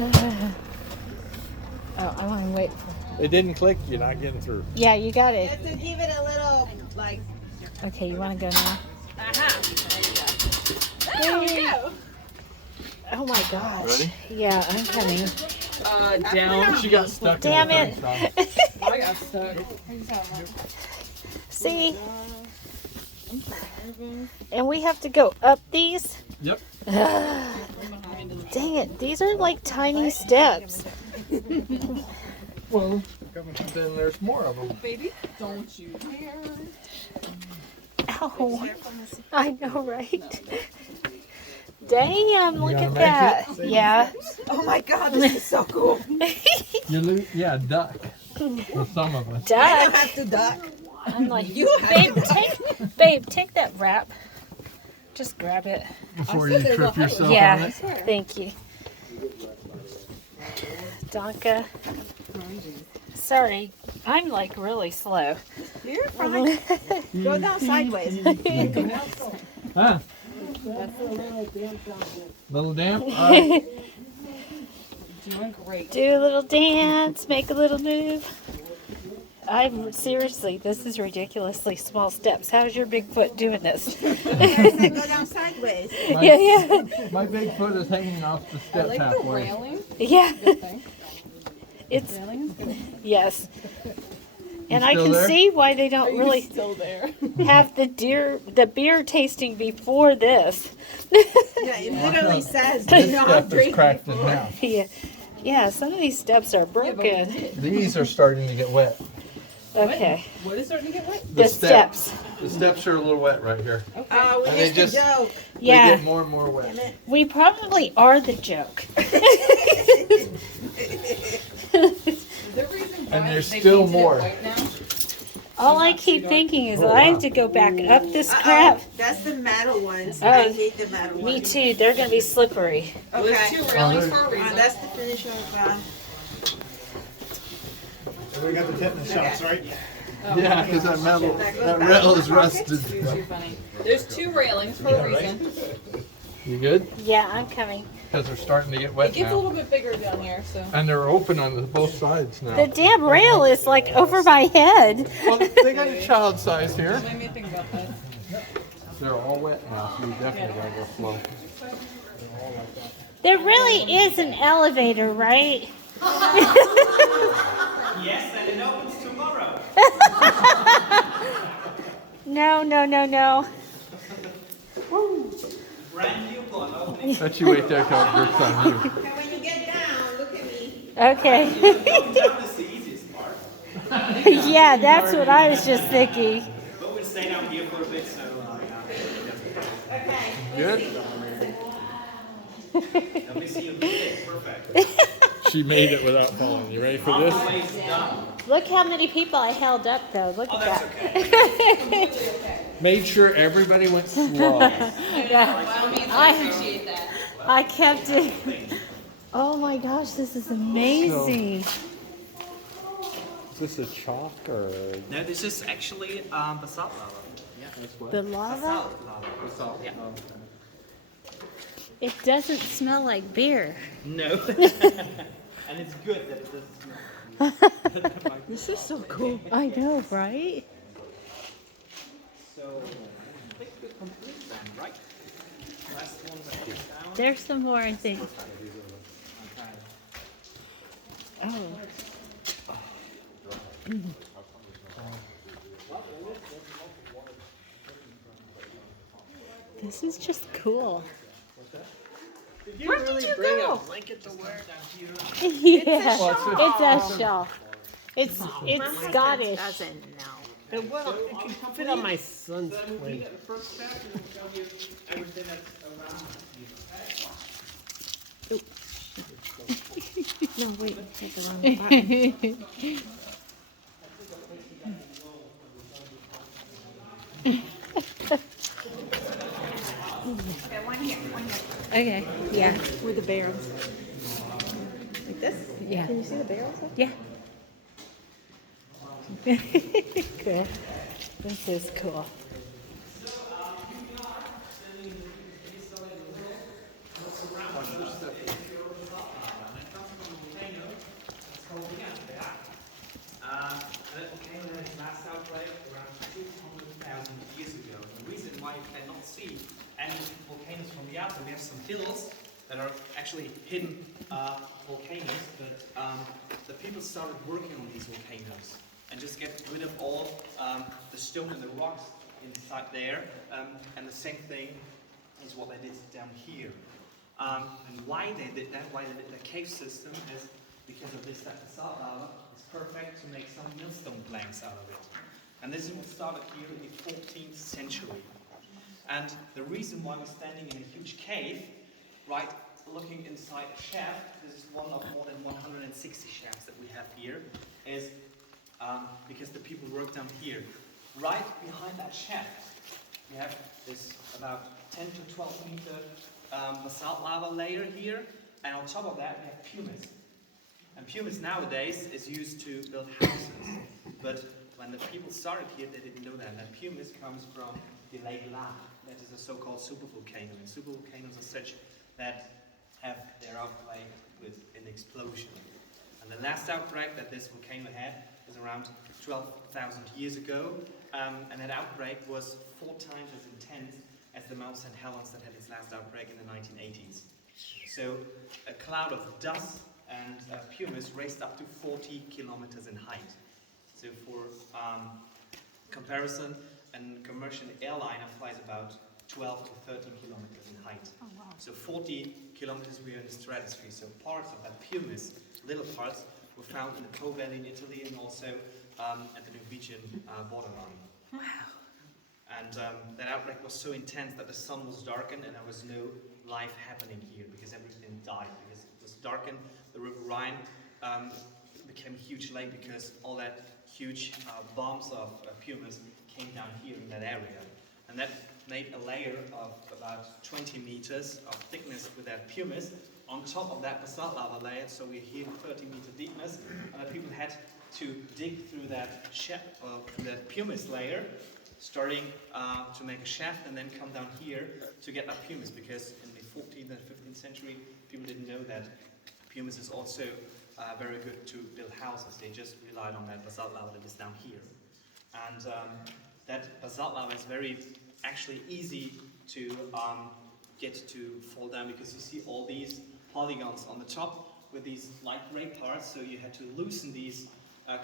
Oh, I want to wait for. It didn't click. You're not getting through. Yeah, you got it. Just to give it a little, like. Okay, you want to go now? Aha. There we go. Oh my gosh. Ready? Yeah, I'm coming. Down. She got stuck. Damn in it. the I got stuck. See? And we have to go up these? Yep. Dang it, these are like tiny steps. Well, then there's more of them. Baby, don't you dare. Ow. I know, right? Damn, look at make that. it? Yeah. Oh my God, this is so cool. Yeah, duck. For some of us. I don't Duck. have to duck. I'm like, You have babe, to duck. babe, take that wrap. Just grab it. Before you trip yourself on Yeah, it. thank you. Donka. Sorry, I'm like really slow. You're fine. Go down sideways. Huh? Little damp? All right. Doing great. Do a little dance, make a little move. I'm seriously, this is ridiculously small steps. How's your big foot doing this? Go down sideways. Yeah. My big foot is hanging off the I step like the halfway. railing. Yeah. Good thing. It's, Railing is good. yes. And I still can there? see why they don't Are really you still there? have the beer tasting before this. Yeah, it literally says do This not step is drink cracked in before. half. Yeah. Yeah, some of these steps are broken. These are starting to get wet. Okay. What is starting to get wet? The steps. The steps are a little wet right here. Oh, we And they missed a just- joke. They Yeah. get more and more wet. Damn it. We probably are the joke. And there's still more. All I keep thinking is that I have to go back up this crap. That's the metal ones. Oh, I hate the metal ones. Me too. They're going to be slippery. Okay. There's 2 railings for a reason. That's the finish of. We got the tetanus shots, right? Yeah, because that metal, that rail is rusted. Too funny. There's 2 railings for a reason. You good? Yeah, I'm coming. Because they're starting to get wet It gets a now. little bit bigger down here, so. And they're open on both sides now. The damn rail is like over my head. Well, they got a child size here. Made me think about that. They're all wet now, so you definitely gotta go slow. There really is an elevator, right? Yes, and it opens tomorrow. No, no, no, no. Brand new one opening. Let you wait there till it grips on you. And when you get down, look at me. Okay. Going down is the easiest part. Yeah, that's what I was just thinking. But we'll stay down here for a bit, so Good? let me see you do it. Perfect. She made it without falling. You ready for this? Always done. Look how many people I held up, though. Look Oh, at that's that. okay. Made sure everybody went slow. I appreciate that. I kept it. Oh my gosh, this is amazing. Is this a chalk or? No, this is actually basalt lava. The lava? Basalt lava. Yeah. It doesn't smell like beer. No. And it's good that it doesn't smell. This is so cool. I know, right? So, I think we're complete then, right? Last one that goes down. There's some more, I think. Oh. This is just cool. Where did you go? Blanket to wear down here. Yeah, it's a shawl. It's Scottish. Doesn't know. It can fit on my son's plate. The first step, you will show you everything that's around you. No, wait, take the wrong button. Okay, yeah. With the barrels. Like this? Yeah. Can you see the barrels? Yeah. Cool. This is cool. hills that are actually hidden volcanoes, but the people started working on these volcanoes and just get rid of all the stone and the rocks inside there, and the same thing is what they did down here. And why they did that, why they did the cave system, is because of this, that basalt lava is perfect to make some millstone planks out of it. And this is what started here in the 14th century. And the reason why we're standing in a huge cave, right, looking inside a shaft, this is one of more than 160 shafts that we have here, is because the people work down here. Right behind that shaft, we have this about 10 to 12 meter basalt lava layer here, and on top of that we have pumice. And pumice nowadays is used to build houses, but when the people started here they didn't know that. And that pumice comes from the Lake Lava, that is a so-called supervolcano. And supervolcanoes are such that have their outbreak with an explosion. And the last outbreak that this volcano had was around 12,000 years ago, and that outbreak was 4 times as intense as the Mount St. Helens that had its last outbreak in the 1980s. So a cloud of dust and pumice raised up to 40 kilometers in height. So for comparison, a commercial airliner flies about 12 to 13 kilometers in height. Oh, wow. So 40 kilometers we are in the stratosphere. So parts of that pumice, little parts, were found in the Po Valley in Italy and also at the Norwegian borderline. Wow. And that outbreak was so intense that the sun was darkened and there was no life happening here because everything died. Because it was darkened, the River Rhine became a huge lake because all that huge bombs of pumice came down here in that area. And that made a layer of about 20 meters of thickness with that pumice on top of that basalt lava layer. So we're here 30-meter deepness, and the people had to dig through that through that pumice layer, starting to make a shaft and then come down here to get that pumice, because in the 14th and 15th century people didn't know that pumice is also very good to build houses. They just relied on that basalt lava that is down here. And that basalt lava is very actually easy to get to fall down, because you see all these polygons on the top with these light gray parts, so you had to loosen these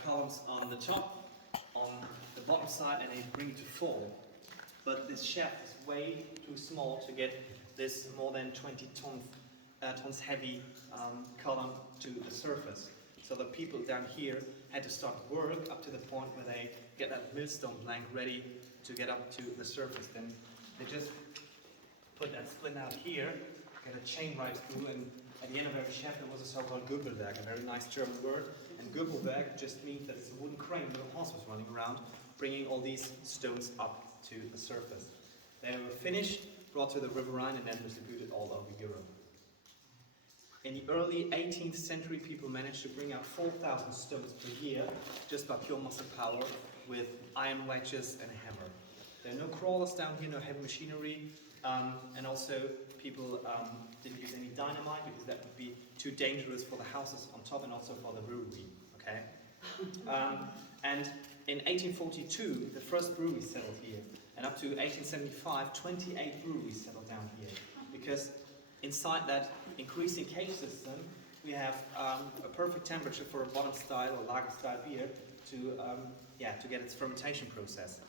columns on the top, on the bottom side, and they bring it to fall. But this shaft is way too small to get this more than 20 tons heavy column to the surface. So the people down here had to start work up to the point where they get that millstone plank ready to get up to the surface. Then they just put that splint out here, get a chain right through, and at the end of every shaft there was a so-called Güppelwerk, a very nice German word. And Güppelwerk just means that it's a wooden crane with a horse was running around, bringing all these stones up to the surface. They were finished, brought to the River Rhine, and then distributed all over Europe. In the early 18th century, people managed to bring out 4,000 stones per year just by pure muscle power with iron wedges and a hammer. There are no crawlers down here, no heavy machinery, and also people didn't use any dynamite because that would be too dangerous for the houses on top and also for the brewery. Okay? And in 1842, the first brewery settled here, and up to 1875, 28 breweries settled down here, because inside that increasing cave system, we have a perfect temperature for a bottom style or lager style beer to get its fermentation process.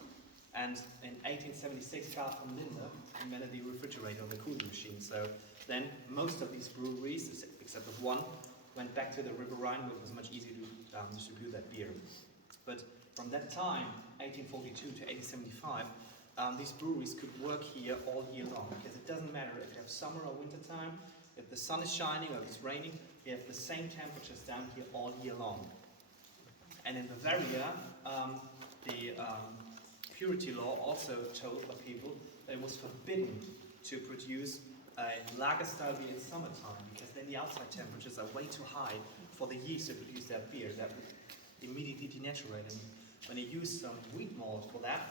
And in 1876, Carl von Linde invented the refrigerator or the cooling machine. So then most of these breweries, except of one, went back to the River Rhine, where it was much easier to distribute that beer. But from that time, 1842 to 1875, these breweries could work here all year long, because it doesn't matter if you have summer or winter time, if the sun is shining or if it's raining, you have the same temperatures down here all year long. And in Bavaria, the purity law also told the people that it was forbidden to produce a lager style beer in summertime, because then the outside temperatures are way too high for the yeast to produce that beer. That would immediately denaturate. And when you use some wheat malt for that,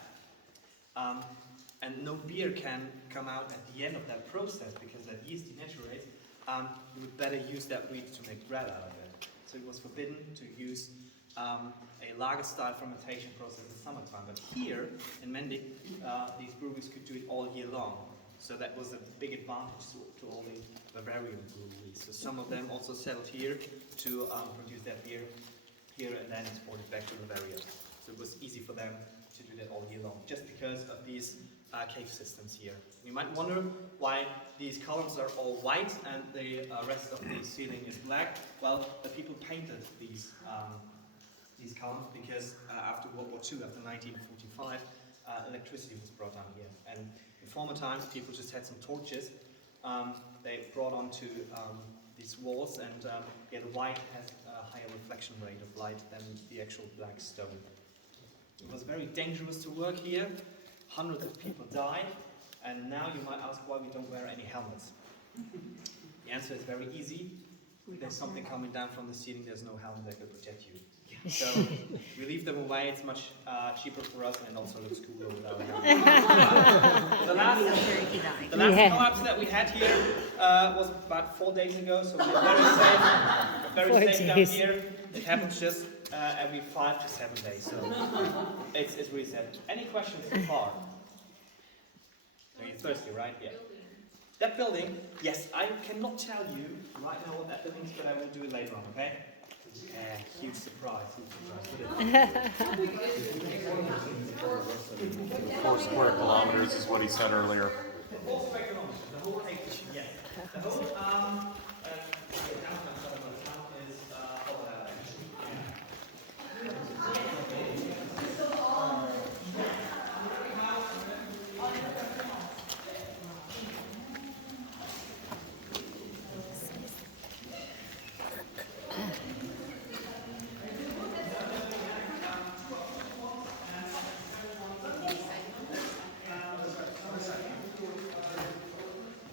and no beer can come out at the end of that process because that yeast denaturates, you would better use that wheat to make bread out of it. So it was forbidden to use a lager-style fermentation process in summertime. But here in Mendig, these breweries could do it all year long. So that was a big advantage to all the Bavarian breweries. So some of them also settled here to produce their beer here and then export it back to Bavaria. So it was easy for them to do that all year long, just because of these cave systems here. You might wonder why these columns are all white and the rest of the ceiling is black. Well, the people painted these columns because after World War II, after 1945, electricity was brought down here. And in former times, people just had some torches. They brought onto these walls, and yeah, the white has a higher reflection rate of light than the actual black stone. It was very dangerous to work here. Hundreds of people died, and now you might ask why we don't wear any helmets. The answer is very easy. There's something coming down from the ceiling, there's no helmet that will protect you. So we leave them away, it's much cheaper for us, and it also looks cooler without a helmet. The last collapse that we had here was about 4 days ago, so we are very safe down here. It happens just every 5 to 7 days, so it's really sad. Any questions so far? Are you thirsty, right? Yeah. That building, yes, I cannot tell you right now what that building is, but I will do it later on, okay? Huge surprise, huge surprise. 4 square kilometers is what he said earlier. 4 square kilometers, the whole acreage, yes. The whole downtown is all of that actually.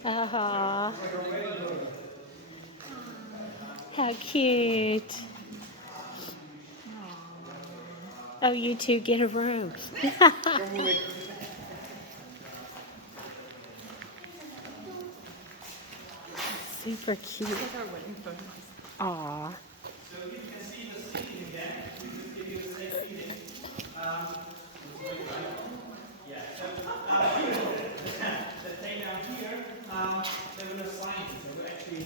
Aww. How cute. Oh, you two get a room. Super cute. Aww. So you can see the ceiling again. We just give you a safe feeling. Yeah. So the thing down here, there were no scientists. They were actually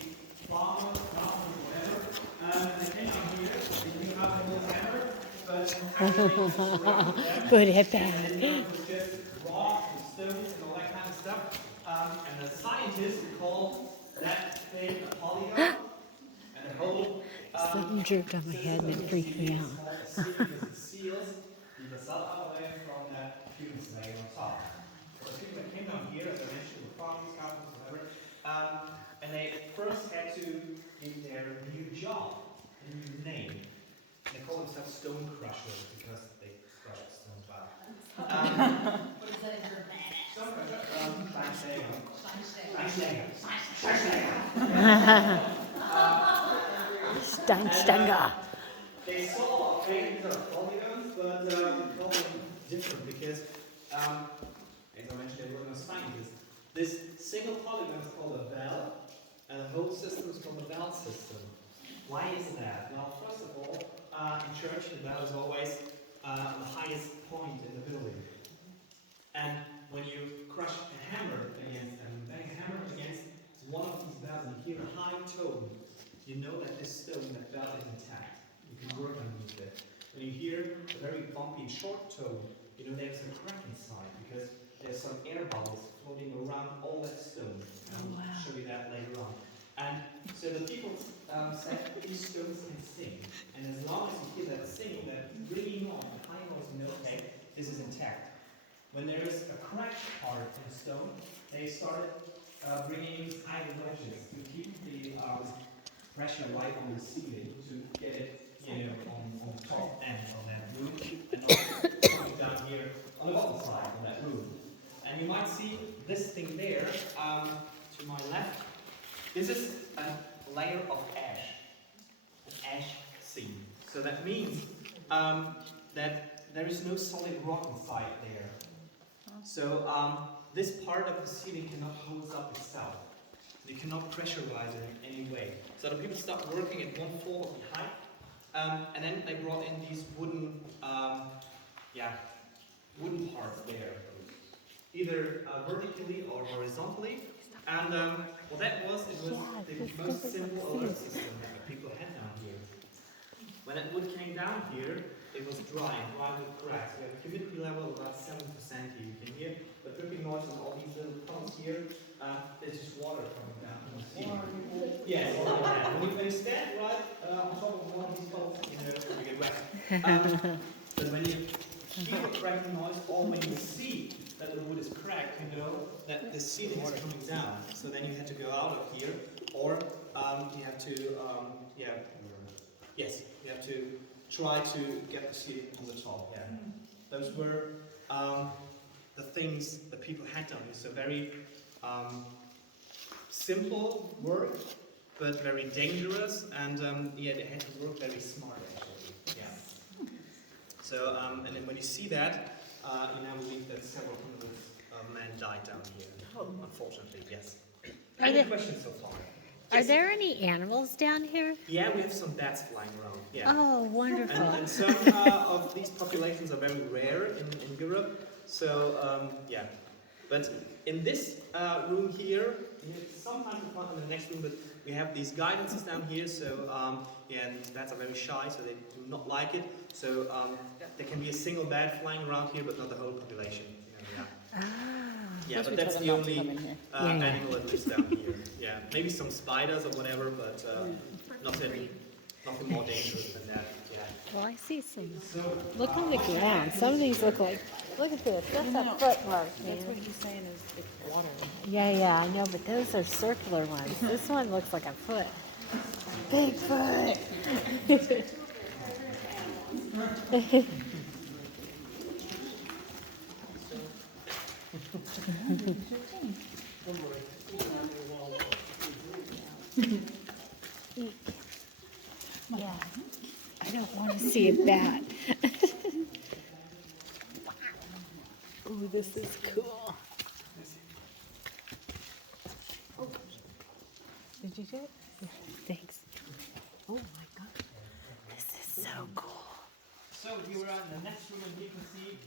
farmers, whatever. And they came down here. They came out with a hammer, but actually, Good at that. and it was just rocks and stones and all that kind of stuff. And the scientists called that thing a polygon. And the whole Something jerked on my head and it freaked me out. because it seals the basalt outer layer from that humus layer on top. So the people that came down here, as I mentioned, were farmers, carpenters, whatever, and they first had to give their new job a new name. They call themselves stone crushers because they crush stones well. What is that in German? Stone crusher, Steinschläger. Steinstanger. They saw, okay, these are polygons, but we call them different because, as I mentioned, they were no scientists. This single polygon is called a bell, and the whole system is called a bell system. Why is that? Well, first of all, in church, the bell is always the highest point in the building. And when you crush a hammer against, and bang a hammer against one of these bells and you hear a high tone, you know that this stone, that bell is intact. You can work underneath it. When you hear a very bumpy and short tone, you know there's a crack inside because there's some air bubbles floating around all that stone. And I'll show you that later on. And so the people said these stones can sing. And as long as you hear that singing, that really noise, the high noise, you know, okay, this is intact. When there is a crack part in a stone, they started bringing iron wedges to keep the pressure right on the ceiling to get it, you know, on the top end of that roof, and also coming down here on the bottom side of that roof. And you might see this thing there to my left. This is a layer of ash, an ash seam. So that means that there is no solid rock inside there. So this part of the ceiling cannot hose up itself. They cannot pressurize it in any way. So the people stopped working at 1/4 of the height, and then they brought in these wooden parts there. either vertically or horizontally. And what that was, it was the most simple alert system that people had down here. When that wood came down here, it was dry with cracks. We have a humidity level of about 7% here. You can hear the dripping noise on all these little tunnels here. There's just water coming down from the ceiling. Yes, when you stand right on top of one of these tunnels, you get wet. But when you hear a cracking noise, or when you see that the wood is cracked, you know that the ceiling is coming down. So then you had to go out of here, or you have to, you have to try to get the ceiling on the top. Yeah, those were the things that people had done. So very simple work, but very dangerous, and they had to work very smart actually. Yeah. So and then when you see that, you now believe that several hundred men died down here. Unfortunately, yes. Any questions so far? Are there any animals down here? Yeah, we have some bats flying around. Yeah. Oh, wonderful. And some of these populations are very rare in Europe. So, yeah. But in this room here, sometimes we find in the next room, but we have these guidances down here. So, and bats are very shy, so they do not like it. So, there can be a single bat flying around here, but not the whole population. Yeah, but that's the only animal that lives down here. Yeah, maybe some spiders or whatever, but nothing more dangerous than that. Yeah. Well, I see some. Look on the ground. Some of these look like. Look at this. That's a foot mark, man. That's what he's saying is it's water. Yeah, I know, but those are circular ones. This one looks like a foot. Big foot. Yeah, I don't want to see a bat. Oh, this is cool. Oh. Did you do it? Yeah, thanks. Oh my God, this is so cool. So we were in the next room, and you can see